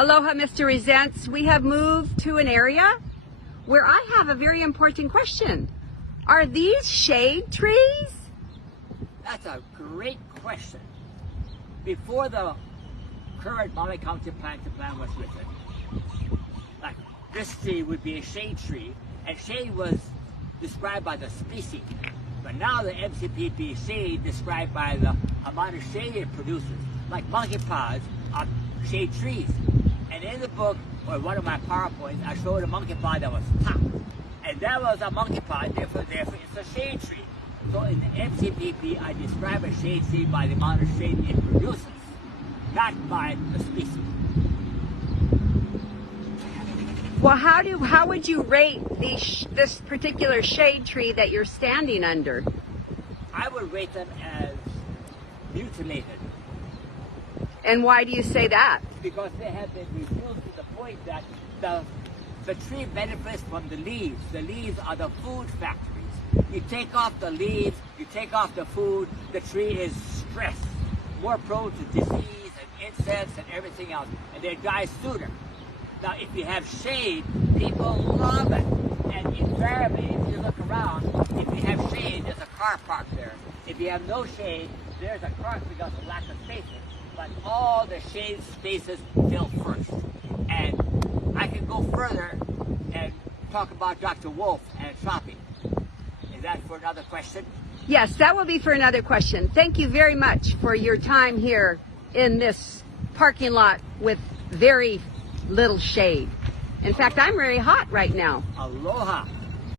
Aloha, Mr. Rezents. We have moved to an area where I have a very important question. Are these shade trees? That's a great question. Before the current Maui County Plan was written, like this tree would be a shade tree, and shade was described by the species. But now the MCPP shade described by the amount of shade it produces, like monkey pods are shade trees. And in the book, or one of my PowerPoints, I showed a monkey pod that was topped. And that was a monkey pod, therefore it's a shade tree. So in the MCPP, I describe a shade tree by the amount of shade it produces, not by the species. Well, how would you rate this particular shade tree that you're standing under? I would rate them as mutilated. And why do you say that? Because they have been reduced to the point that the tree benefits from the leaves. The leaves are the food factories. You take off the leaves, you take off the food, the tree is stressed, more prone to disease and insects and everything else, and they die sooner. Now, if you have shade, people love it. And invariably, if you look around, if you have shade, there's a car parked there. If you have no shade, there's a car because of lack of spaces. But all the shade spaces fill first. And I can go further and talk about Dr. Wolf and shopping. Is that for another question? Yes, that will be for another question. Thank you very much for your time here in this parking lot with very little shade. In fact, I'm very hot right now. Aloha.